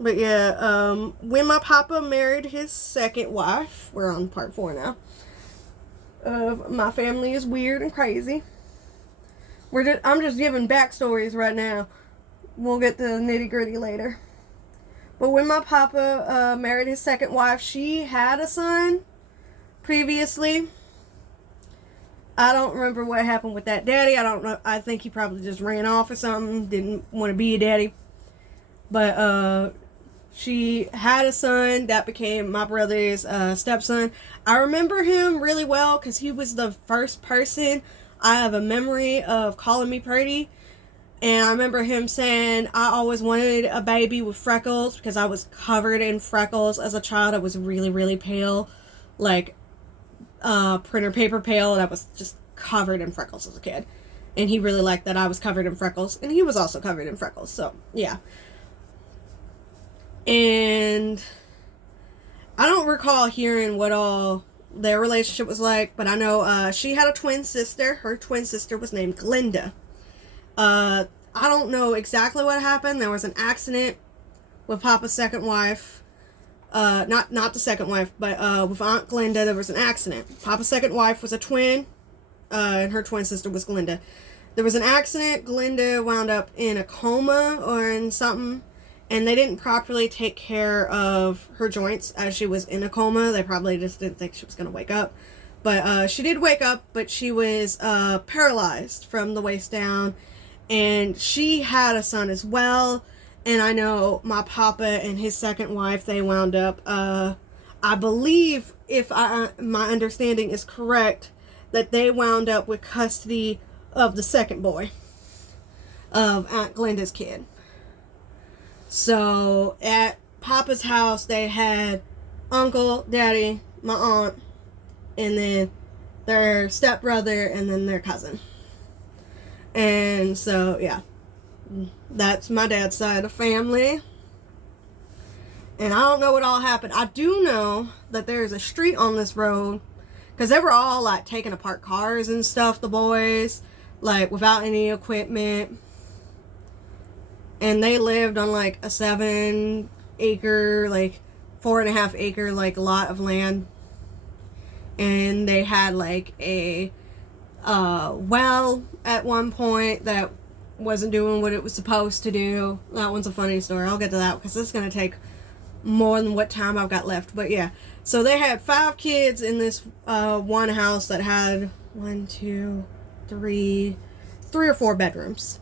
But yeah, when my papa married his second wife, we're on part 4 now. My family is weird and crazy. I'm just giving backstories right now. We'll get to the nitty gritty later. But when my papa married his second wife, she had a son previously. I don't remember what happened with that daddy. I don't know. I think he probably just ran off or something. Didn't want to be a daddy. But she had a son that became my brother's stepson. I remember him really well because he was the first person I have a memory of calling me pretty. And I remember him saying I always wanted a baby with freckles because I was covered in freckles as a child. I was really, really pale. Like printer paper pale, and I was just covered in freckles as a kid. And he really liked that I was covered in freckles. And he was also covered in freckles. So, yeah. And I don't recall hearing what all their relationship was like, but I know she had a twin sister. Her twin sister was named Glinda. I don't know exactly what happened. There was an accident with Papa's second wife. Not the second wife, but with Aunt Glinda, there was an accident. Papa's second wife was a twin, and her twin sister was Glinda. There was an accident. Glinda wound up in a coma or in something, and they didn't properly take care of her joints as she was in a coma. They probably just didn't think she was going to wake up. But she did wake up, but she was paralyzed from the waist down, and she had a son as well. And I know my papa and his second wife, they wound up, I believe, if my understanding is correct, that they wound up with custody of the second boy, of Aunt Glinda's kid. So, at Papa's house, they had uncle, daddy, my aunt, and then their stepbrother, and then their cousin. And so, yeah. That's my dad's side of the family. And I don't know what all happened. I do know that there's a street on this road, because they were all like taking apart cars and stuff, the boys, like without any equipment. And they lived on like a 7-acre, like 4.5 acre, like lot of land. And they had like a well at one point that wasn't doing what it was supposed to do. That one's a funny story. I'll get to that because it's going to take more than what time I've got left. But yeah, so they had 5 kids in this one house that had 3 or 4 bedrooms.